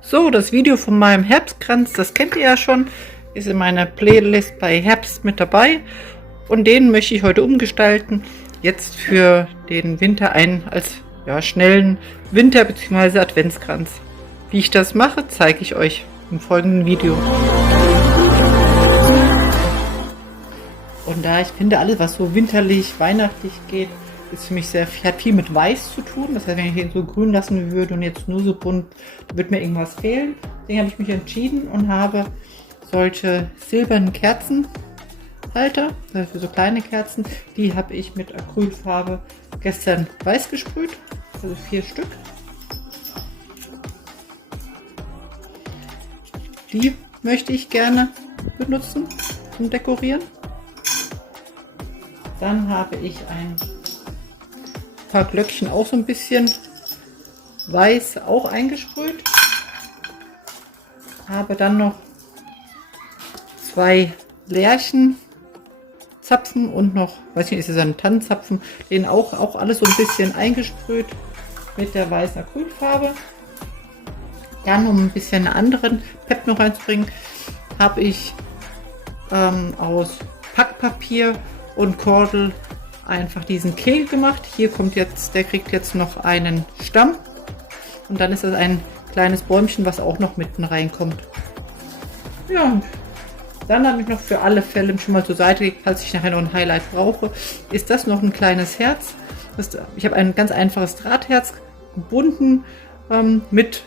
So, das Video von meinem Herbstkranz, das kennt ihr ja schon, ist in meiner Playlist bei Herbst mit dabei und den möchte ich heute umgestalten, jetzt für den Winter als schnellen Winter- bzw. Adventskranz. Wie ich das mache, zeige ich euch im folgenden Video. Und da ich finde, alles was so winterlich, weihnachtlich geht, ist für mich hat viel mit Weiß zu tun. Das heißt, wenn ich ihn so grün lassen würde und jetzt nur so bunt, wird mir irgendwas fehlen. Deswegen habe ich mich entschieden und habe solche silbernen Kerzenhalter, also für so kleine Kerzen, die habe ich mit Acrylfarbe gestern weiß gesprüht, also 4 Stück. Die möchte ich gerne benutzen und dekorieren. Dann habe ich ein paar Glöckchen auch so ein bisschen weiß auch eingesprüht. Habe dann noch 2 Lärchenzapfen und noch, weiß nicht, ist das ein Tannenzapfen, den auch alles so ein bisschen eingesprüht mit der weißen Acrylfarbe. Dann, um ein bisschen einen anderen Pep noch reinzubringen, habe ich aus Packpapier und Kordel einfach diesen Kegel gemacht. Hier kommt jetzt, der kriegt jetzt noch einen Stamm und dann ist das ein kleines Bäumchen, was auch noch mitten reinkommt. Ja, und dann habe ich noch für alle Fälle schon mal zur Seite gelegt, falls ich nachher noch ein Highlight brauche, ist das noch ein kleines Herz. Ich habe ein ganz einfaches Drahtherz gebunden mit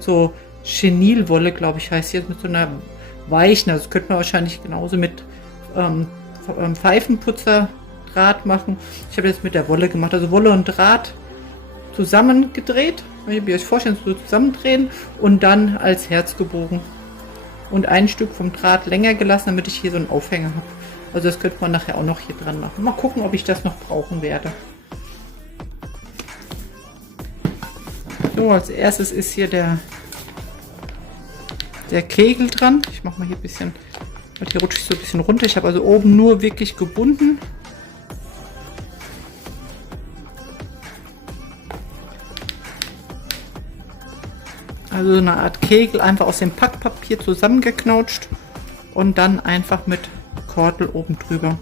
so Chenilwolle, glaube ich, heißt hier, mit so einer weichen, also das könnte man wahrscheinlich genauso mit Pfeifenputzerdraht machen. Ich habe jetzt mit der Wolle gemacht, also Wolle und Draht zusammengedreht, wie ihr euch vorstellen, so zusammendrehen und dann als Herz gebogen und ein Stück vom Draht länger gelassen, damit ich hier so einen Aufhänger habe. Also das könnte man nachher auch noch hier dran machen. Mal gucken, ob ich das noch brauchen werde. So, als erstes ist hier der Kegel dran. Ich mache mal hier ein bisschen, hier rutsche ich so ein bisschen runter. Ich habe also oben nur wirklich gebunden. Also eine Art Kegel einfach aus dem Packpapier zusammengeknautscht und dann einfach mit Kordel oben drüber.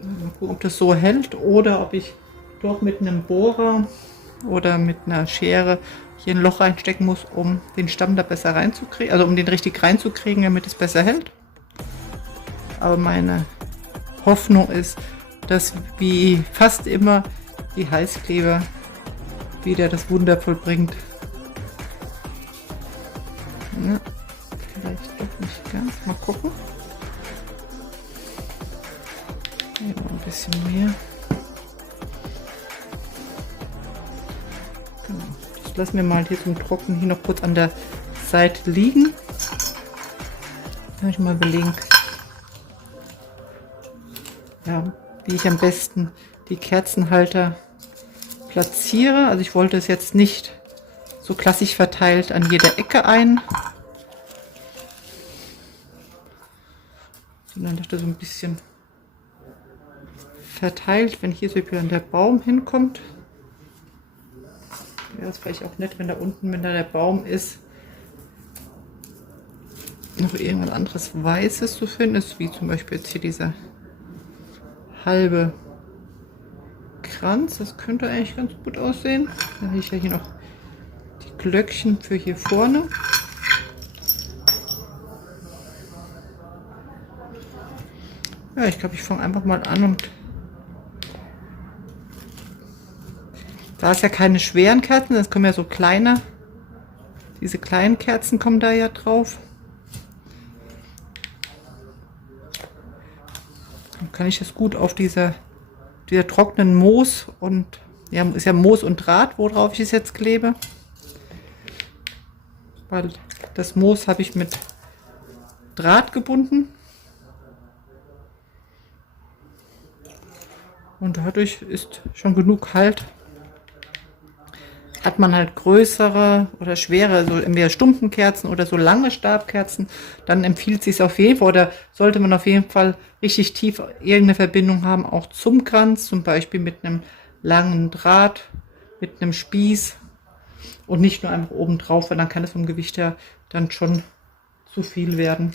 Mal gucken, ob das so hält oder ob ich doch mit einem Bohrer oder mit einer Schere hier ein Loch reinstecken muss, um den Stamm da besser reinzukriegen, also um den richtig reinzukriegen, damit es besser hält. Aber meine Hoffnung ist, dass wie fast immer die Heißkleber wieder das Wunder vollbringt. Ja, vielleicht doch nicht ganz. Mal gucken. Hier noch ein bisschen mehr. Genau. Das lassen wir mal hier zum Trocknen hier noch kurz an der Seite liegen. Kann ich mal überlegen, ja, wie ich am besten die Kerzenhalter platziere. Also ich wollte es jetzt nicht so klassisch verteilt an jeder Ecke sondern dachte so ein bisschen verteilt, wenn hier so wieder der Baum hinkommt. Wäre es vielleicht auch nett, wenn da unten, wenn da der Baum ist, noch irgendwas anderes Weißes zu finden ist, wie zum Beispiel jetzt hier dieser halbe Kranz. Das könnte eigentlich ganz gut aussehen. Dann habe ich ja hier noch die Glöckchen für hier vorne. Ja, ich glaube, ich fange einfach mal an und da es ja keine schweren Kerzen, das kommen ja so kleine, diese kleinen Kerzen kommen da ja drauf. Dann kann ich das gut auf dieser trockenen Moos und ja, ist ja Moos und Draht, worauf ich es jetzt klebe. Weil das Moos habe ich mit Draht gebunden. Und dadurch ist schon genug Halt. Hat man halt größere oder schwere, so entweder Stumpenkerzen oder so lange Stabkerzen, dann empfiehlt es sich auf jeden Fall oder sollte man auf jeden Fall richtig tief irgendeine Verbindung haben, auch zum Kranz, zum Beispiel mit einem langen Draht, mit einem Spieß und nicht nur einfach oben drauf, weil dann kann es vom Gewicht her dann schon zu viel werden.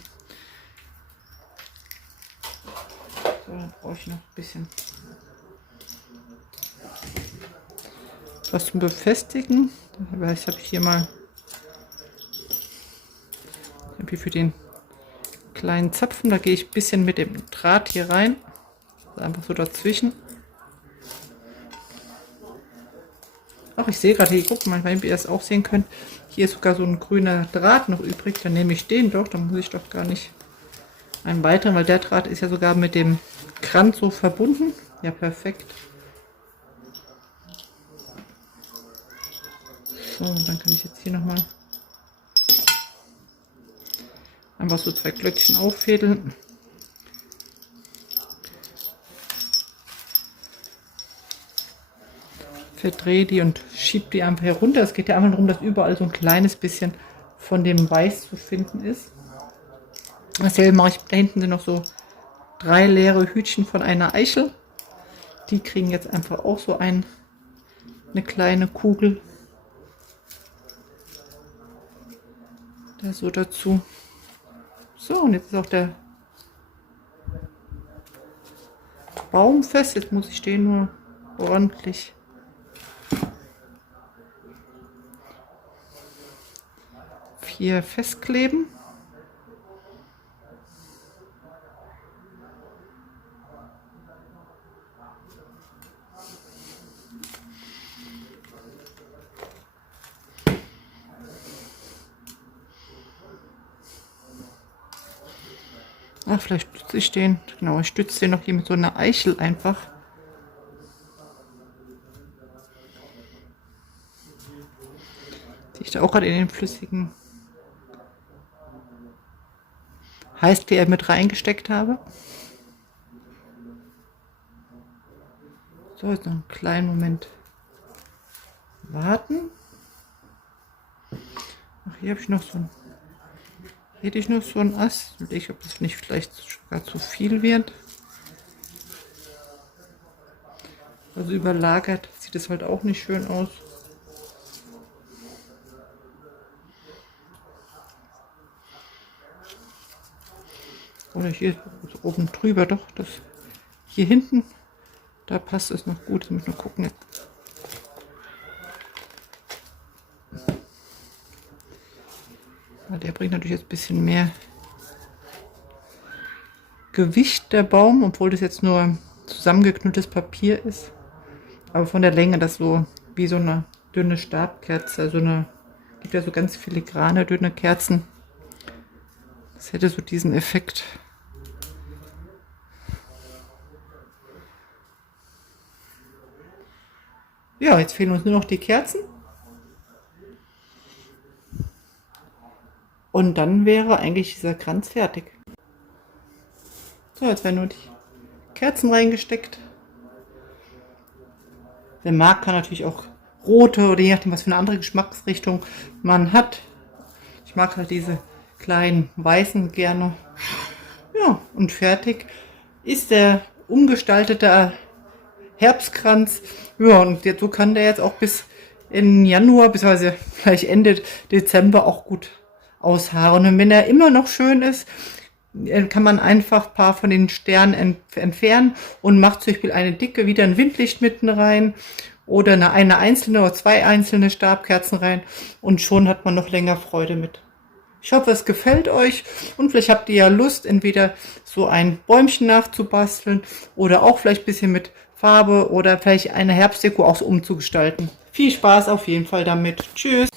So, dann brauche ich noch ein bisschen was zum Befestigen. Das habe ich hier mal für den kleinen Zapfen. Da gehe ich ein bisschen mit dem Draht hier rein. Einfach so dazwischen. Ach, ich sehe gerade hier, guck mal, wenn ihr das auch sehen könnt, hier ist sogar so ein grüner Draht noch übrig. Dann nehme ich den doch, dann muss ich doch gar nicht einen weiteren, weil der Draht ist ja sogar mit dem Kranz so verbunden. Ja, perfekt. So, und dann kann ich jetzt hier nochmal einfach so 2 Glöckchen auffädeln. Verdrehe die und schiebe die einfach herunter. Es geht ja einfach darum, dass überall so ein kleines bisschen von dem Weiß zu finden ist. Dasselbe mache ich. Da hinten sind noch so 3 leere Hütchen von einer Eichel. Die kriegen jetzt einfach auch so eine kleine Kugel da so dazu. So, und jetzt ist auch der Baum fest. Jetzt muss ich den nur ordentlich hier festkleben. Ach, vielleicht stütze ich den. Genau, ich stütze den noch hier mit so einer Eichel einfach. Die ich da auch gerade in den flüssigen Heißkleber mit reingesteckt habe. So, jetzt noch einen kleinen Moment warten. Ach, hier habe ich noch so ein, hätte ich noch so ein Ast. Ich ob das nicht vielleicht sogar zu viel wird. Also überlagert sieht es halt auch nicht schön aus. Oder hier oben drüber, doch, das hier hinten, da passt es noch gut. Ich muss nur gucken. Der bringt natürlich jetzt ein bisschen mehr Gewicht, der Baum, obwohl das jetzt nur zusammengeknülltes Papier ist. Aber von der Länge, das so wie so eine dünne Stabkerze, also gibt ja so ganz filigrane dünne Kerzen. Das hätte so diesen Effekt. Ja, jetzt fehlen uns nur noch die Kerzen. Und dann wäre eigentlich dieser Kranz fertig. So, jetzt werden nur die Kerzen reingesteckt. Wer mag, kann natürlich auch rote oder je nachdem, was für eine andere Geschmacksrichtung man hat. Ich mag halt diese kleinen weißen gerne. Ja, und fertig ist der umgestaltete Herbstkranz. Ja, und jetzt, so kann der jetzt auch bis in Januar, bzw. vielleicht Ende Dezember auch gut ausharren. Und wenn er immer noch schön ist, kann man einfach ein paar von den Sternen entfernen und macht zum Beispiel eine dicke, wieder ein Windlicht mitten rein oder eine einzelne oder 2 einzelne Stabkerzen rein und schon hat man noch länger Freude mit. Ich hoffe, es gefällt euch und vielleicht habt ihr ja Lust, entweder so ein Bäumchen nachzubasteln oder auch vielleicht ein bisschen mit Farbe oder vielleicht eine Herbstdeko auch so umzugestalten. Viel Spaß auf jeden Fall damit. Tschüss!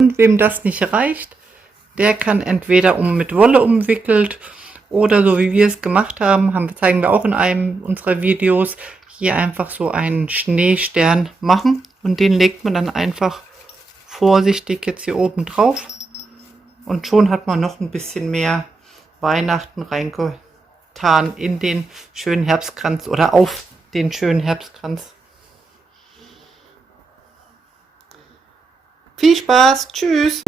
Und wem das nicht reicht, der kann entweder mit Wolle umwickelt oder so wie wir es gemacht haben, zeigen wir auch in einem unserer Videos, hier einfach so einen Schneestern machen und den legt man dann einfach vorsichtig jetzt hier oben drauf. Und schon hat man noch ein bisschen mehr Weihnachten reingetan in den schönen Herbstkranz oder auf den schönen Herbstkranz. Viel Spaß, tschüss!